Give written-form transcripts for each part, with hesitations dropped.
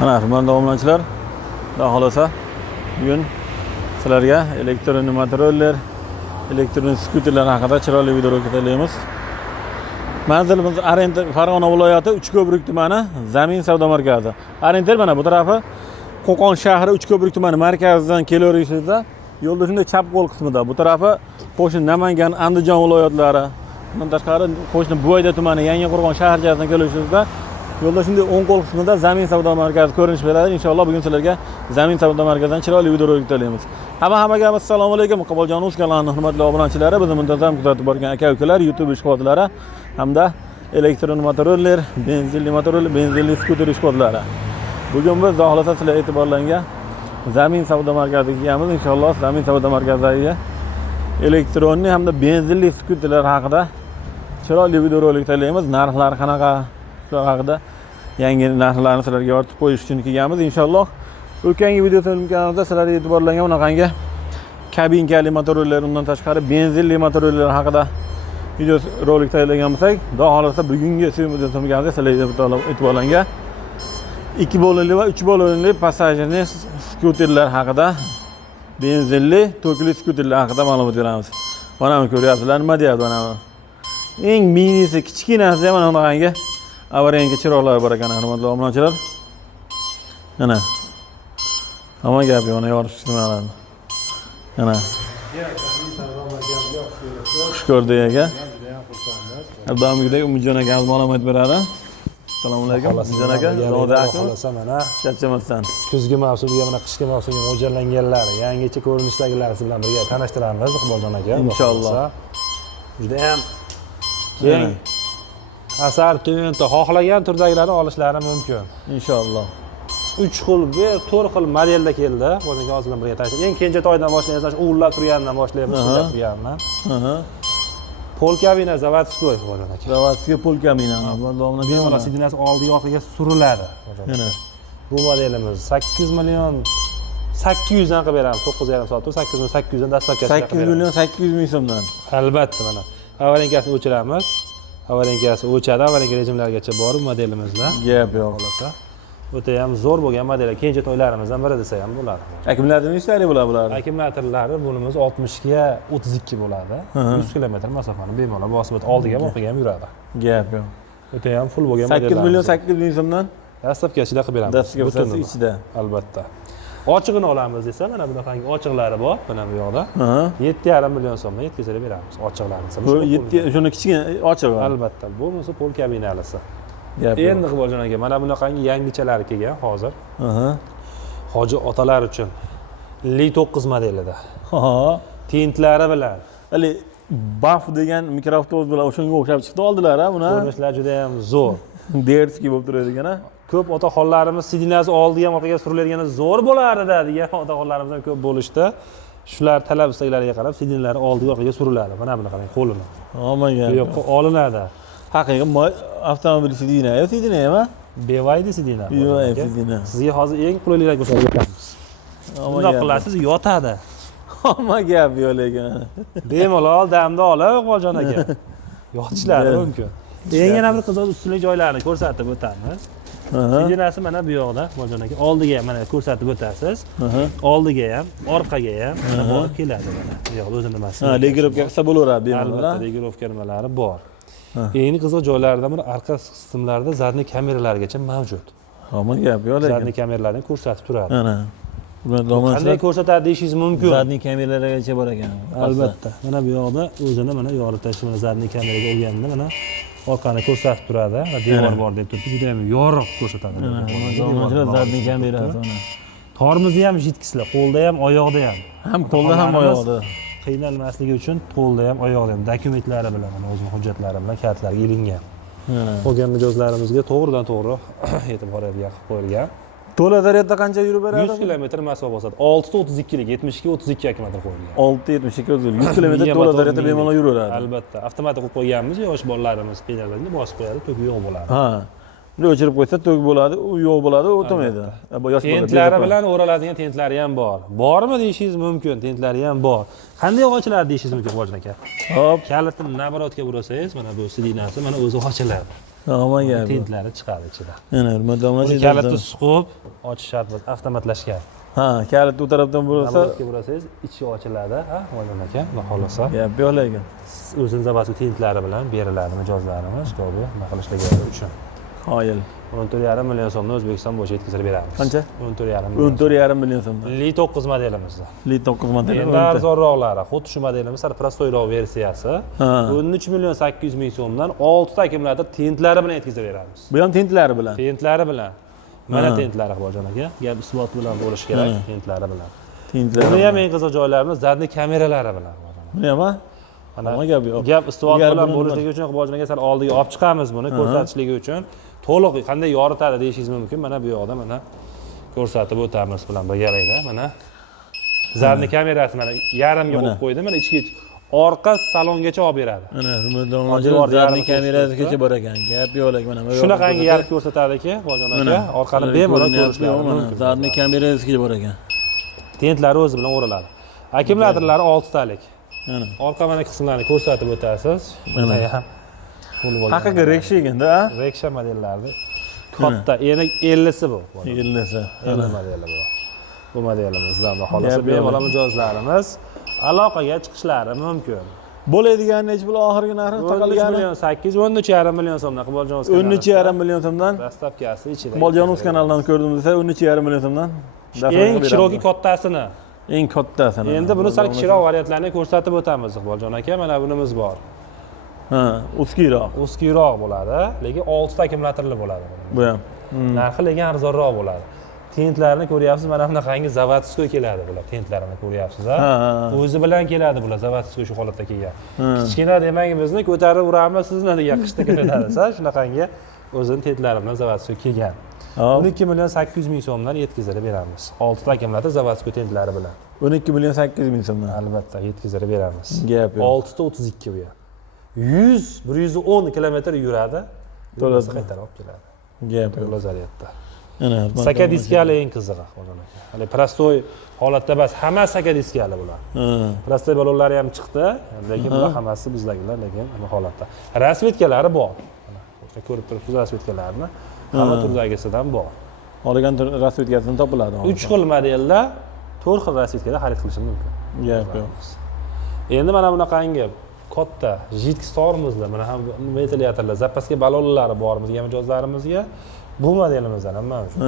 Mana hurmatli obunachilar, xudo xolasa bugun sizlarga elektron motorlar, elektron skuterlar haqida chiroyli video ko'rsatamiz. Manzilimiz Arentel, Farg'ona viloyati Uchko'prik tumani Zamin savdo markazi. Arentel mana bu tarafi Qo'qon shahri Uchko'prik tumani markazidan kelaverishingizda yo'lda shunday chap qo'l qismida, bu tarafi qo'shni Namangan, Andijon viloyatlari, bundan tashqari qo'shni Buvayda tumani, Yangiqo'rg'on shaharchasidan kelishingizda yo'lda shunday o'ng qo'l qismida Zamin savdo markazi ko'rinish beradi. Inshaalloh bugun sizlarga Zamin savdo markazidan chiroyli video ko'rsatamiz. Hammaga assalomu alaykum. Qaboljon.uz kanalining hurmatli obunachilari, bizni muntazam kuzatib borgan aka-ukalar, YouTube ishqibozlari hamda elektron motorlar, benzinli motorlar, benzinli skuter ishqibozlari. Bugun biz xohlasa sizlar e'tiborlarga Zamin savdo markaziga kelamiz. Inshaalloh Zamin savdo markazidagi elektronni hamda benzinli skuterlar haqida chiroyli video rolik tayyorlaymiz. Narxlari qanaqa, shular haqida yangi narxlarni sizlarga yoritib qo'yish uchun kelganmiz. Inshaalloh o'tgangi video kanalda sizlarga e'tiborlangan bunaqangi kabinkali motorlar, undan tashqari benzinli motorlar haqida video rolik tayyorlagan bo'lsak, xudo xolasa bugungi video kanalda sizlarga e'tiborlangan 2 bo'limli va 3 bo'limli passajirli skuterlar haqida, benzinli tokli skuterlar haqida ma'lumot beramiz. Mana buni ko'ryapsizlar, nima deyapti mana bu? Eng minisi, kichkinasi ham mana bunaqangi avariyangi chiroqlar bor ekan, hurmatli obunachilar. Mana. Hamma gap yana yorishtirmalarni. Mana. Xush ko'rdik aka. Abdamgidek Umidjon aka ma'lumot beradi. Assalomu alaykum. Umidjon aka, xohlasa mana charchamasdan. kuzgi mavsumga, mana qishki mavsumga mo'ljallanganlar, yangicha ko'rinishdagilar siz bilan birga tanishtiramiz, Iqboljon aka. Inshaalloh. Juda ham keng asar to'yinta xohlagan turdagilarni olishlari mumkin. Inshaalloh. 3 xil, 4 xil modelda keldi. Bo'lgan hozir bilan birga tanishamiz. Eng kenja toydan boshlaymiz, o'g'irlab turgandan boshlaymiz, o'g'irlab turgandan. Pol kabina заводской bo'lgan aka. Заводской pol kabina. Bemalol sidinasi oldiga orqaga suriladi. Mana Bu modelimiz 8 million 800 dan qilib beramiz. 9,5 soat 8,800 dan dastlabki 8 million 800 ming so'mdan. Albatta mana. Avariyankasini o'chiramiz. Avariyankasi o'chadi, avariyanka rejimlargacha bor modelimizda. Gap yo'q. Xolosa. O'ta ham zo'r bo'lgan model, kenja to'ylarimizdan biri desa ham bo'ladi. Akkumulyator nechtalik bo'ladi bular? Akkumulyatorlari bunimiz 60 ga 32 bo'ladi. 100 kilometr masofani bemalol bosib o'tib, oldiga ham orqaga ham yuradi. Gap yo'q. O'ta ham full bo'lgan model. 8 million 800 ming so'mdan dastlabkachida qilib beramiz. Dastlabki ichida. Albatta. Ochiqini olamiz desa, mana bunaqangi ochiqlari bor, mana bu yoqda. 7,5 million so'mdan yetkazib beramiz ochiqlarini. Bu 7 shuni kichkina ochig'i. Albatta. Bunisi pol kabinalisi. Gap Endi Iqboljon aka, mana bunaqangi yangichalari kelgan hozir. Hoji otalar uchun L9 modelida. Tintlari bilan. Hali Baf degan mikroavtobus bilan o'shanga o'xshab chiqdi oldilar, buni. Ko'rinishlari juda ham zo'r. Derski bo'lib turadi ekan. Ko'p otaxonlarimiz sidinasi oldiga ham orqaga suriladigan zo'r bo'lardi degan otaxonlarimiz ham ko'p bo'lishdi. Shular talab istaklariga qarab sidinlari oldiga orqaga suriladi. Mana buni qarang, qo'lini. Olmagan. Bu yoqqa olinadi. Haqiqiy avtomobil sidina, sidina emas? BYD sidina. BYD sidina. Sizga hozir eng qulayliklarni ko'rsatib o'tamiz. Bundoq qilasiz, yotadi. Hamma gap yo'q lekin. Bemalol damda olib Iqboljon aka. Yotishlari mumkin. Eng yana bir qiziq ustunlik joylarini ko'rsatib o'tamiz. Sidinasi mana bu yoqda Iqboljon aka. Oldiga ham mana ko'rsatib o'tasiz. Oldiga ham, orqaga ham mana borib keladi mana. Bu yoqda o'zi nimasi? Legirovka qilsa bo'laveradi bemalol. Albatta, legirovka nimalari bor. Eng qiziq joylaridan biri arqa qismlarida zadniy kameralargacha mavjud. Hamma gap yo'q lekin. Zadniy kameralarni ko'rsatib turadi. Mana. Qanday ko'rsatadi deyishingiz mumkin. Zadniy kameralargacha bor ekan. Albatta. Mana bu yoqda o'zini mana yoritish, mana zadniy kameraga olganda mana orqani ko'rsatib turadi. Devor bor deb turibdi. Juda ham yorug' ko'rsatadi. Zadniy kamerasi mana. Tormozi ham jitkislar, qo'lda ham, oyoqda ham. Ham qo'lda ham oyoqda. Qiynalmasligi uchun qo'lda ham, oyoqda ham dokumentlari bilan, mana o'zining hujjatlari bilan kartlarga ilingan. Qolgan mijozlarimizga to'g'ridan to'g'ri e'tiborga qilib qo'yilgan. To'la zaryadda qancha yurib beradi? 100 kilometr masofa bosadi. 632 lik, 72 32 akkumulyator qo'yilgan. 672 100 kilometr to'la zaryadda bemalol yuraveradi. Albatta. Avtomatik qo'yib qo'yganmiz, yosh bolalarimiz qiynalganda bosib qo'yadi, to'ki yo'q bo'ladi. Ha. o'chirib qo'ysa to'k bo'ladi, u yo'q bo'ladi, o'tmaydi. Bu yosh bola. Tentlari bilan o'raladigan tentlari ham bor. Bormi deyishingiz mumkin, tentlari ham bor. Qanday ochiladi deyishingiz mumkin Bolajon aka. Hop, Kalitni naborotga burasangiz, mana bu sidinasi mana o'zi ochiladi. tamom gap. Tentlari chiqadi ichidan. Mana nima domlash. Kalitni suqib ochish shart bo'lsa, avtomatlashgan. Ha, kalit u tarafdan bo'lsa, Naborotga burasangiz, ichi ochiladi, ha, Bolajon aka, xudo xolasa. gap yo'q lekin. O'zini zapasi tentlari bilan beriladi mijozlarimiz, to'g'ri, nima qilishligi uchun. Qoyil. 14,5 million so'mni O'zbekiston bo'yicha yetkazib beramiz. Qancha? 14,5 million. 14,5 million so'm. Li 9 modelimizda. Li 9 model. Endi arzonroqlari, xuddi shu modelimiz sal prostoyroq versiyasi. 13 million 800 ming so'mdan 6 ta akkumulyator tentlari bilan yetkazib beramiz. Bu ham tintlari bilan. Tentlari bilan. Mana tentlari Bolajon aka. Gap isbot bilan bo'lishi kerak, tentlari bilan. Tintlari. Buni ham eng qiziq joylarimiz zadniy kameralari bilan. Buni ham Nima gap yo'q. Gap isbot bilan bo'lishligi uchun Bolajon aka sal oldiga olib chiqamiz buni ko'rsatishligi uchun. To'liq qanday yoritadi deyishingiz mumkin. Mana bu yoqda mana ko'rsatib o'tamiz bilan birgalikda. Mana zadniy kamerasi mana yarimga qo'yib qo'ydi. Mana ichki orqa salongacha olib beradi. Mana rumodonlar zadniy kamerasigacha bor ekan. Gap yo'q lekin mana bu. Shunaqangi yarib ko'rsatadiki, Bolajon aka, orqani bemalol ko'rishlari mumkin. Zadniy kamerasigacha bor ekan. Tentlari o'zi bilan o'raladi. Akkumulyatorlari 6 talik. Mana. Orqa mana qismlarini ko'rsatib o'tasiz. Mana ham full bo'lgan. Haqiqiy Rexha ekanda, a? Rexha modellarni katta, endi 50si bu. 50si. 50 modeli bu. Bu modelimizdan xohlasa bemalol mijozlarimiz aloqaga chiqishlari mumkin. Bo'ladigan necha pul oxirgi narxi 13 million 800, 13,5 million so'mdan Qimoljonov kanalidan. 13,5 million so'mdan. Dastavkasi ichida. Qimoljonov kanalidan ko'rdim desa 13,5 million so'mdan. Eng chiroyli kattasini. Eng kattasini. Endi buni sal kichikroq variantlarini ko'rsatib o'tamiz Qimoljon aka. Mana bunimiz bor. Ha, uzkiroq. Uzkiroq bo'ladi, lekin 6 ta akkumulyatorli bo'ladi. Bu ham. Narxi lekin arzonroq bo'ladi. Tentlarni ko'ryapsiz, mana bunaqangi zavodskoy keladi bular. Tentlarini ko'ryapsiz, ha? O'zi bilan keladi bular, zavodskoy shu holatda kelgan. Kichkina demang bizni ko'tarib uramiz sizni degan qishda keladi, shunaqangi o'zini tentlari bilan zavodskoy kelgan. 12 million 800 ming so'mdan yetkazib beramiz. 6 ta akkumulyator zavodskoy tentlari bilan. 12 million 800 ming so'mdan. Albatta, yetkazib beramiz. Gap yo'q. 6 ta 32 bu. 100-110 kilometr yuradi, to'la qaytarib olib keladi. Gap yo'q. To'la zaryadda. Ana, Saka diskali eng qizig'i Bolajon aka. Hali prostoy holatda emas, hamma saka diskali bular. Prostoy balonlari ham chiqdi, lekin bular hammasi bizdagilar, lekin hamma holatda. Rasvetkalari bor. Mana ko'rib turibsiz rasvetkalarni. Hamma turdagisidan bor. Olgan rasvetkasidan topiladi. 3 xil modelda 4 xil rasvetkalar xarid qilish mumkin. Gap yo'q. Endi mana bunaqangi katta jidkis tormozlar, mana ham ventilyatorlar, zapaska balonlari bor bizga mijozlarimizga. Bu modelimizdan ham mana shu.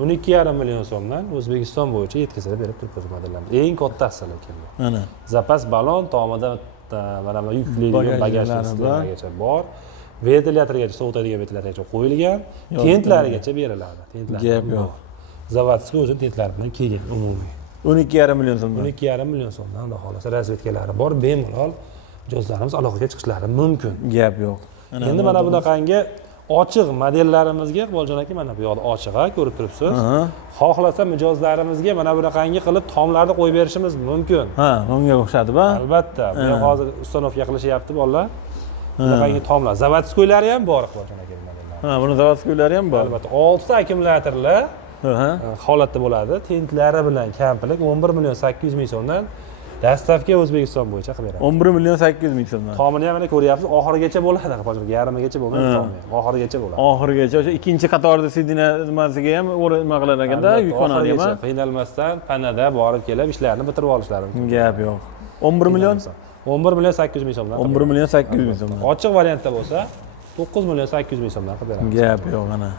12,5 million so'mdan O'zbekiston bo'yicha yetkazib berib turibmiz modellarni. Eng kattasi lekin bu. Mana. Zapas balon tomida mana bu yuklaydigan bagajlargacha bor. Ventilyatorgacha, sovutadigan ventilyatorgacha qo'yilgan, tentlarigacha beriladi. Tentlar. Gap yo'q. Zavodskiy o'zi tentlari bilan kelgan umumiy. 12,5 million so'mdan. 12,5 million so'mdan xudo xolasa razvedkalari bor, bemalol mijozlarimiz aloqaga chiqishlari mumkin. Gap yo'q. Endi mana bunaqangi ochiq modellarimizga Bolajon aka mana bu yoqda ochiqqa ko'rib turibsiz. Xohlasa mijozlarimizga mana bunaqangi qilib tomlarni qo'yib berishimiz mumkin. Ha, unga o'xshadi-ba? Albatta. Bu hozir ustanovka qilishyapti bolalar. Bunaqangi tomlar, zavodskoylari ham bor Bolajon aka modellar. Ha, buni zavodskoylari ham bor. Albatta, 6 ta akkumulyatorlar holatda bo'ladi. Tentlari bilan komplet 11 million 800 ming so'mdan dastavka O'zbekiston bo'yicha qilib beramiz. 11 million 800 ming so'mdan. Tomini ham mana ko'ryapsiz, oxirigacha bo'ladi, Bolajon aka, yarimigacha bo'lmaydi tomi. Oxirigacha bo'ladi. Oxirigacha o'sha ikkinchi qatorda sidina nimasiga ham nima qilar ekanda, yuklanadi ham. Qiynalmasdan panada borib kelib ishlarni bitirib olishlari mumkin. Gap yo'q. 11 million 11 million 800 ming so'mdan. 11 million 800 ming so'mdan. Ochiq variantda bo'lsa 9 million 800 ming so'mdan qilib beramiz. Gap yo'q ana.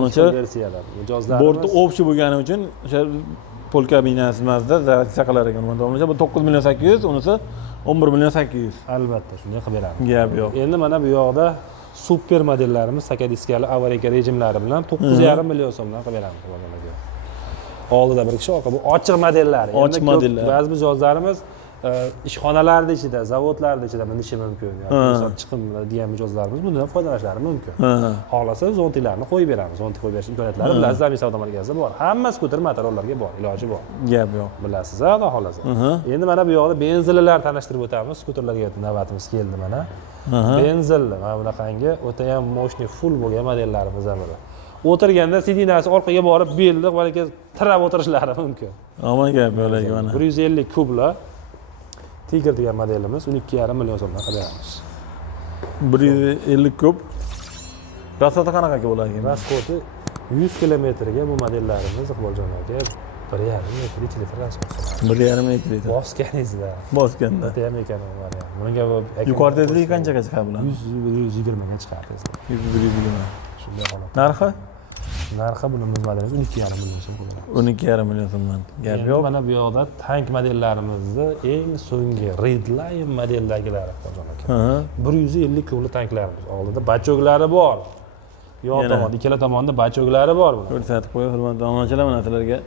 Buncha versiyalar. Mijozlarimiz borti общий bo'lgani uchun o'sha pol kabinasi emasda zaryadka qilar ekan. Bu 9 million 800, unisi 11 million 800. Albatta, shunday qilib beramiz. Gap yo'q. Endi mana bu yoqda super modellarimiz saka diskali avariyka rejimlari bilan 9,5 million so'mdan qilib beramiz Bolajon aka. Oldida bir kishi, bu ochiq modellar. Ochiq modellar. Ba'zi mijozlarimiz ishxonalarning ichida, zavodlarning ichida minishi mumkin. Misol chiqim degan mijozlarimiz bundan foydalanishlari mumkin. Xohlasa zontiklarni qo'yib beramiz. Zontik qo'yib berish imkoniyatlari bilan Zamin savdo markazida bor. Hamma skuter materiallarga bor, iloji bor. Gap yo'q. Bilasiz, xudo xolasa. Endi mana bu yoqda benzinlilar tanishtirib o'tamiz. Skuterlarga navbatimiz keldi mana. Benzinli, mana bunaqangi o'ta ham moshniy full bo'lgan modellarimiz ham bor. O'tirganda sidinasi orqaga borib belni balki tirab o'tirishlari mumkin. Aman gap yo'q mana. 150 kubla Tiger degan modelimiz 12,5 million so'mdan qilyapmiz. 150 kub. Rasxoti qanaqa bo'ladi? Rasxoti 100 kilometrga bu modellarimiz Iqboljon aka 1,5 litr rasxot. 1,5 litr. Bosganingizda. Bosganda. Bitta ham ekan variant. Bunga yuqori tezlik qanchaga chiqadi bular? 120 ga chiqadi. 120. Shunday holat. Narxi? Narxi bunimiz modelimiz 12,5 million so'm bo'ladi. 12,5 million so'mdan. Gap yo'q. Mana bu yoqda tank modellarimizni eng so'nggi Redline modeldagilari Iqboljon aka. 150 kubli tanklarimiz. Oldida bachoglari bor. Yo'q tomonda, ikkala tomonda bachoglari bor bular. Ko'rsatib qo'ying, hurmatli obunachilar, mana sizlarga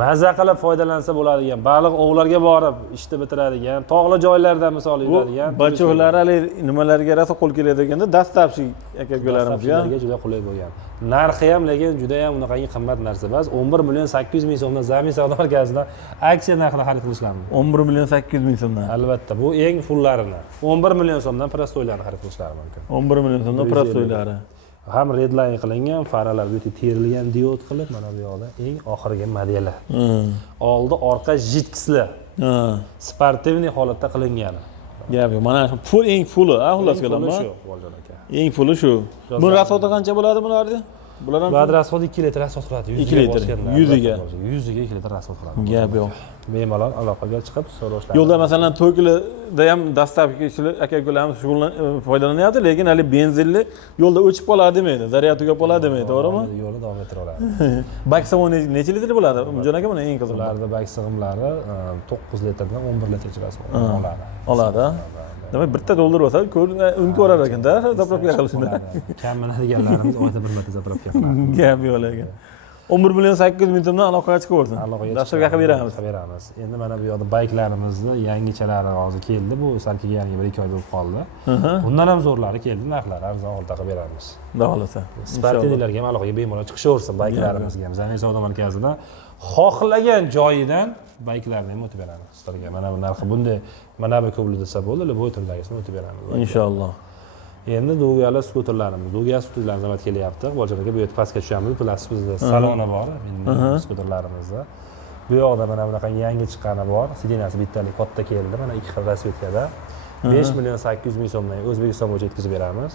maza qilib foydalansa bo'ladigan, baliq ovlarga borib ishni bitiradigan, tog'li joylarda misol yuradigan. Bachoqlar hali nimalarga rosa qo'l keladeganda dastlabki aka-ukalarimiz ham juda qulay bo'lgan. Narxi ham lekin juda ham unaqangi qimmat narsa emas. 11 million 800 ming so'mdan Zamin savdo markazidan aksiya narxida xarid qilishlar mumkin. 11 million 800 ming so'mdan. Albatta, bu eng fullarini. 11 million so'mdan prostoylarni xarid qilishlari mumkin. 11 million so'mdan prostoylari. Ham redline qilingan, faralar bu yerda terilgan diod qilib, mana bu yoqda eng oxirgi modeli. Oldi orqa jitksli. Sportivniy holatda qilingan. Gap yo'q. Mana shu full eng fulli, xullas keladi. Shu Iqboljon aka. Eng fulli shu. Bu rasxoti qancha bo'ladi bularni? Bular ham bu rasxot 2 litr rasxot qiladi. 2 litr. 100 ga. 100 ga 2 litr rasxot qiladi. Gap yo'q. Bemalol aloqaga chiqib so'rashlar. Yo'lda masalan to'kilida ham dastlabki aka-ukalarimiz foydalanyapti, lekin hali benzinli yo'lda o'chib qoladi demaydi, zaryad tugab qoladi demaydi, to'g'rimi? Yo'lda davom ettira oladi. Bak sig'imi necha litr bo'ladi? Umjon aka, mana eng qiziq. Ularda bak sig'imlari 9 litrdan 11 litrgacha rasxot oladi. Oladi. Demak, bitta to'ldirib olsa, un ko'rar ekanda, zapravka qilishni. Kam minadiganlarimiz oyda bir marta zapravka qiladi. Gap yo'q lekin. 11 million 800 ming so'mdan aloqaga chiqaversin. Dasturga qilib beramiz. Endi mana bu yoqda bayklarimizni yangichalari hozir keldi. Bu sal kelganiga 1-2 oy bo'lib qoldi. Bundan ham zo'rlari keldi, narxlari arzon oldi qilib beramiz. Xudo xolasa. Sportivlarga ham aloqaga bemalol chiqishaversin bayklarimizga ham. Zamin savdo markazida xohlagan joyidan bayklarni ham o'tib beramiz. Sizlarga mana bu narxi bunday, mana bu ko'pli desa bo'ldi, bu turdagisini o'tib beramiz. Inshaalloh. Endi Do'gala skuterlarimiz, Do'gala skuterlarimiz navbat kelyapti. Iqboljon aka bu yerda pastga tushamiz. Plastik bizda saloni bor, endi skuterlarimizda. Bu yoqda mana bunaqa yangi chiqqani bor. Sidinasi bittalik katta keldi. Mana 2 xil rasvetkada 5 million 800 ming so'mdan O'zbekiston bo'yicha yetkazib beramiz.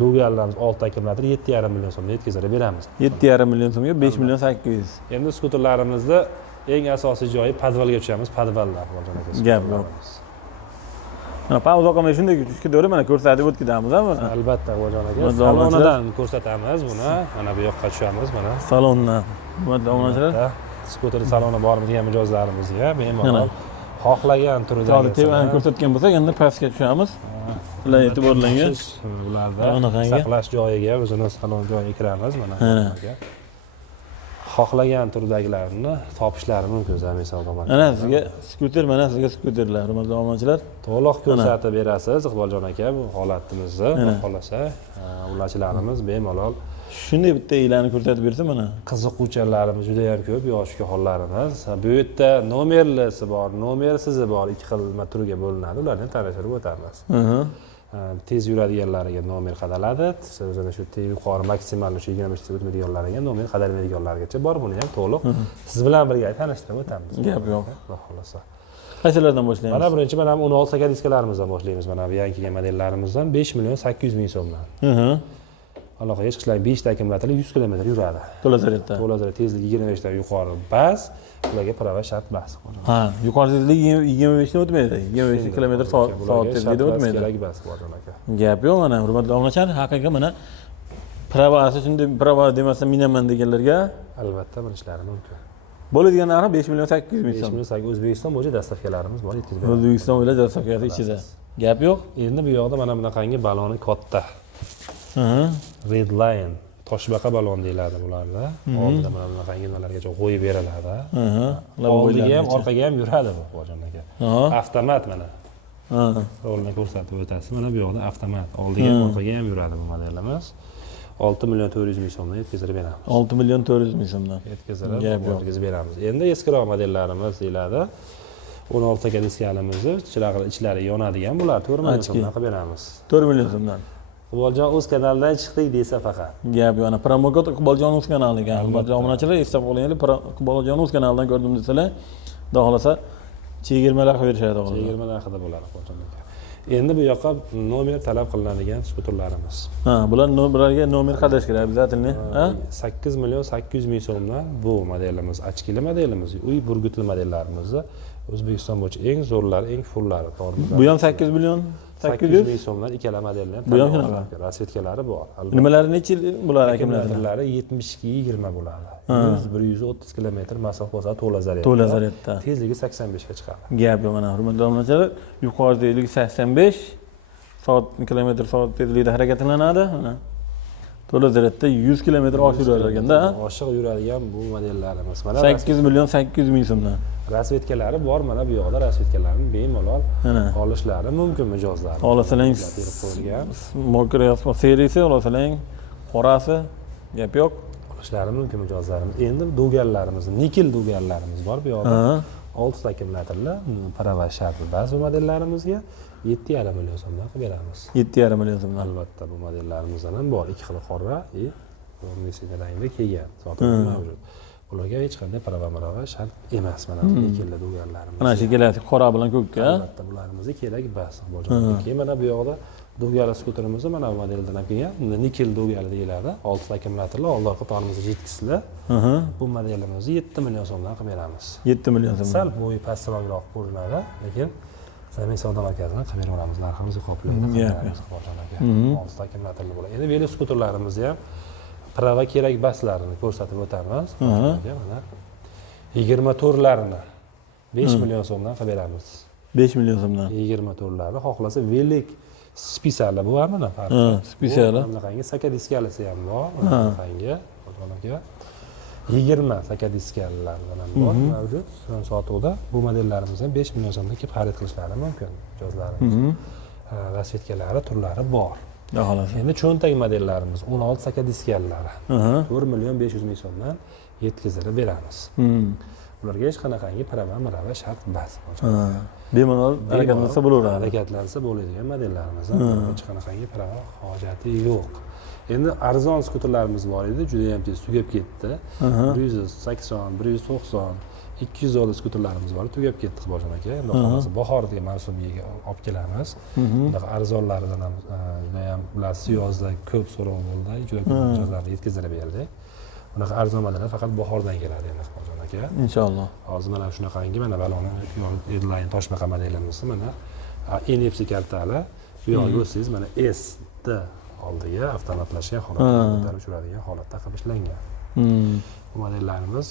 Do'galarimiz 6 akkumulyator 7,5 million so'mdan yetkazib beramiz. 7,5 million so'mga 5 million 800. Endi skuterlarimizda eng asosiy joyi podvalga tushamiz, podvallar Iqboljon aka. Gap yo'q. Pauza qilmay shunday tushga to'g'ri mana ko'rsatib o'tkazamiz, albatta Iqboljon aka. Salonidan ko'rsatamiz buni. Mana bu yoqqa tushamiz mana. Salondan. Obunachilar, skuter saloni bormi degan mijozlarimizga bemalol xohlagan turidagi tevani ko'rsatgan bo'lsak, endi pastga tushamiz. Ular e'tiborlangan. Ularda saqlash joyiga o'zini salon joyiga kiramiz mana. Xohlagan turdagilarni topishlari mumkin Zamin savdo markazida. Mana sizga skuter, mana sizga skuterlar, hurmatli obunachilar. To'liq ko'rsatib berasiz Iqboljon aka bu holatimizni. Xohlasa, ularchilarimiz bemalol shunday bitta e'lonni ko'rsatib bersa mana. Qiziquvchilarimiz juda ham ko'p, yosh ukaxonlarimiz. Bu yerda nomerlisi bor, nomersizi bor, 2 xil turga bo'linadi. Ularni tanishtirib o'tamiz. Tez yuradiganlariga nomer qadaladi. O'zini shu yuqori maksimal 25 ta o'tmaydiganlariga nomer qadalmaydiganlargacha bor. Buni ham to'liq siz bilan birga tanishtirib o'tamiz. Gap yo'q. Xohlasa. Qaysilardan boshlaymiz? Mana birinchi mana 16 ga diskalarimizdan boshlaymiz. Mana bu yangi kelgan modellarimizdan 5 million 800 ming so'mdan. Aloqaga chiqishlar 5 ta akkumulyatorli 100 km yuradi. To'la zaryadda. To'la zaryad tezligi 25 dan yuqori bas, ularga prava shart bas. Ha, yuqori tezlik 25 dan o'tmaydi. 25 km soat tezligida o'tmaydi. Kerak bas Iqboljon aka. Gap yo'q mana, hurmatli obunachilar, haqiqatda mana pravasi shunday prava demasam minaman deganlarga albatta bilishlari mumkin. Bo'ladigan narxi 5 million 800 ming so'm. 5 million 800 O'zbekiston bo'yicha dastavkalarimiz bor, yetkazib beramiz. O'zbekiston bo'yicha dastavkasi ichida. Gap yo'q. Endi bu yoqda mana bunaqangi baloni katta. Redline toshbaqa balon deyiladi bularda. Oldida mana bunaqangi nimalargacha qo'yib beriladi. Aha. Oldiga ham, orqaga ham yuradi bu Bolajon aka. Aha. Avtomat mana. Ha. Rolni ko'rsatib o'tasiz. Mana bu yoqda avtomat. Oldiga ham, orqaga ham yuradi bu modelimiz. 6 million 400 ming so'mdan yetkazib beramiz. 6 million 400 ming so'mdan. Yetkazib beramiz. Endi eskiroq modellarimiz deyiladi. 16 taka diskalimizni ichlari yonadigan bular 4 million so'mdan qilib beramiz. 4 million so'mdan. Iqboljon o'z kanalidan chiqdik desa faqat. Gap yo'q, ana promokod Iqboljon o'z kanaliga. Hurmatli obunachilar, eslab qo'yinglar, Iqboljon o'z kanalidan ko'rdim desalar, xudo xolasa chegirmalar qilib berishadi o'g'lim. Chegirma narxida bo'ladi Iqboljon aka. Endi bu yoqqa nomer talab qilinadigan skuterlarimiz. Ha, bularga nomer qadash kerak, обязательно, ha? 8 million 800 ming so'mdan bu modelimiz, ochkili modelimiz, uy burgutli modellarimizni O'zbekiston bo'yicha eng zo'rlari, eng fullari bor. Bu ham 8 million 800 ming so'mdan ikkala modelni ham. Bu ham shunaqa. Rasvetkalari bor. Nimalari necha bo'ladi akamlar? Akkumulyatorlari 72-20 bo'ladi. 100-130 kilometr masofa bo'lsa to'la zaryad. To'la zaryadda. Tezligi 85 ga chiqadi. Gap yo'q, mana hurmatli obunachilar, yuqori tezligi 85 kilometr soat tezligida harakatlanadi. Mana to'la zaryadda 100 kilometr oshiq yurar ekanda. Oshiq yuradigan bu modellarimiz. Mana 8 million 800 ming so'mdan. Rasvetkalari bor, mana bu yoqda rasvetkalarni bemalol olishlari mumkin mijozlar. Olasalang berib qo'yilgan. Mokroy seriyasi, olasalang qorasi, gap yo'q. Olishlari mumkin mijozlarimiz. Endi do'ganlarimiz, nikel do'ganlarimiz bor bu yoqda. 6 akkumulyatorli prava shartli ba'zi modellarimizga 7,5 million so'mdan qilib beramiz. 7,5 million so'mdan. Albatta bu modellarimizdan ham bor. Ikki xil qora va mesida rangda kelgan. Sotib mavjud. Ularga hech qanday prava shart emas mana nikelli do'ganlarimiz. Mana shu keladi qora bilan ko'kka. Albatta bularimizni kerak bas Bolajon. Keyin mana bu yoqda do'gali skuterimiz mana bu modeldan ham kelgan. Nikel do'gali deyiladi. 6 akkumulyatorli oldingi tormozni yetkizli. Bu modelimizni 7 million so'mdan qilib beramiz. 7 million so'mdan. Sal bo'yi pastroqroq ko'rinadi, lekin Zamin savdo markazidan qilib beramiz. Narximizni qoplaydi. 6 akkumulyatorli bo'ladi. Endi velo skuterlarimizni ham prava kerak baslarini ko'rsatib o'tamiz. Mana 24 larini 5 million so'mdan qilib beramiz. 5 million so'mdan. 24 larni xohlasa velik spisali bu ham mana farqi. Spisali. Bunaqangi saka diskalisi ham bor. Bunaqangi aka 20 saka diskalilardan ham bor mavjud. Sotuvda bu modellarimiz ham 5 million so'mdan kelib xarid qilishlari mumkin mijozlarimiz. Rasvetkalari turlari bor. Endi cho'ntak modellarimiz 16 saka diskalari 4 million 500 ming so'mdan yetkazib beramiz. Ularga hech qanaqangi prava shart emas. Bemalol harakatlansa bo'laveradi. Harakatlansa bo'ladigan modellarimiz ham hech qanaqangi prava hojati yo'q. Endi arzon skuterlarimiz bor edi, juda ham tez tugab ketdi. 180, 190, 200 dollar skuterlarimiz bor, tugab ketdi Bolajon aka. Endi hozir bahorgi mavsumiga olib kelamiz. Bunaqa arzonlaridan ham juda ham bilasiz, yozda ko'p so'rov bo'ldi, juda ko'p mijozlarga yetkazib berdik. Bunaqa arzon modellar faqat bahordan keladi endi Bolajon aka. Inshaalloh. Hozir mana shunaqangi mana baloni Edline toshbaqa modelimiz mana NFC kartali. Bu yoqqa ko'rsangiz mana S D oldiga avtomatlashgan holatda ko'tarib tushiradigan holatda qilib ishlangan. Bu modellarimiz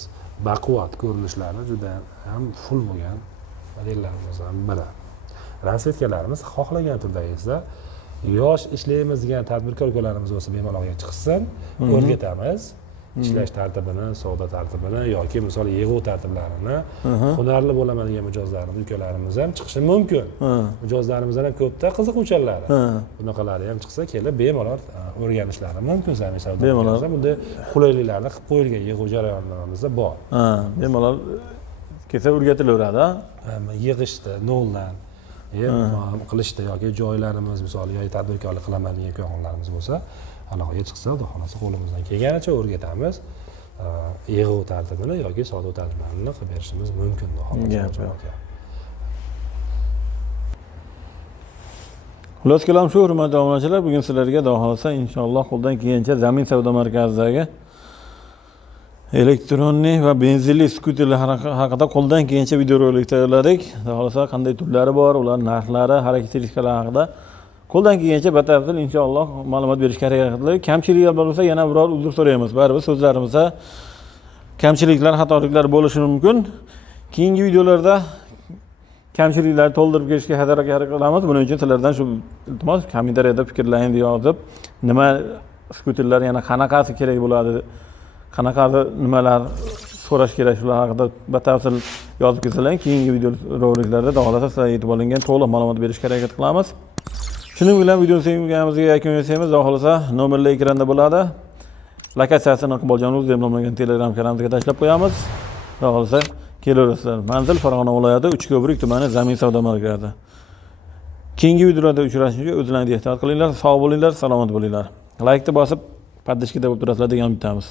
baquvvat ko'rinishlari juda ham full bo'lgan modellarimizdan biri. Rasvetkalarimiz xohlagan turdagizda yosh ishlaymiz degan tadbirkor ukalarimiz bo'lsa bemalol chiqsin, o'rgatamiz. Ishlash tartibini, savdo tartibini yoki misol yig'uv tartiblarini hunarli bo'laman degan mijozlarimiz, ukalarimiz ham chiqishi mumkin. Mijozlarimizdan ham ko'pda qiziquvchanlari. Bunaqalari ham chiqsa, kelib bemalol o'rganishlari mumkin. Zamin savdo markazida bunday qulayliklarni qilib qo'yilgan yig'uv jarayonlarimizda bor. Bemalol kelsa o'rgatilaveradi. Yig'ishda noldan qilishda yoki joylarimiz misol yoki tadbirkorlik qilaman degan ukalarimiz bo'lsa, aloqaga chiqsa, xudo xolasa qo'limizdan kelganicha o'rgatamiz. Yig'uv tartibini yoki sotuv tartiblarini qilib berishimiz mumkin, xudo xolasa. Xullas kalam shu, hurmatli obunachilar, bugun sizlarga xudo xolasa inshaalloh qo'ldan kelgancha Zamin savdo markazidagi elektronli va benzinli skuterlar haqida qo'ldan kelgancha videorolik tayyorladik. Xudo xolasa qanday turlari bor, ular narxlari, xarakteristikalari haqida qo'ldan kelgancha batafsil inshaalloh ma'lumot berishga harakat qildik. Kamchiliklar bo'lsa yana biror uzr so'raymiz. Baribir so'zlarimizda kamchiliklar, xatoliklar bo'lishi mumkin. Keyingi videolarda kamchiliklarni to'ldirib kelishga harakat qilamiz. Buning uchun sizlardan shu iltimos kommentariyada fikrlaringizni yozib, nima skuterlar yana qanaqasi kerak bo'ladi, qanaqasi nimalar so'rash kerak, shular haqida batafsil yozib kelsalar, keyingi videoroliklarda xohlasa sizlarga yetib olingan to'liq ma'lumot berishga harakat qilamiz. Shuning bilan videoni sevganimizga yakun yasaymiz. Xohlasa nomerlar ekranda bo'ladi. Lokatsiyasini Iqboljon deb nomlangan Telegram kanalimizga tashlab qo'yamiz. Xohlasa kelaverasizlar. Manzil Farg'ona viloyati Uchko'prik tumani Zamin savdo markazi. Keyingi videolarda uchrashguncha o'zlaringizni ehtiyot qilinglar, sog' bo'linglar, salomat bo'linglar. Laykni bosib, podpishka bo'lib turasizlar degan umidamiz.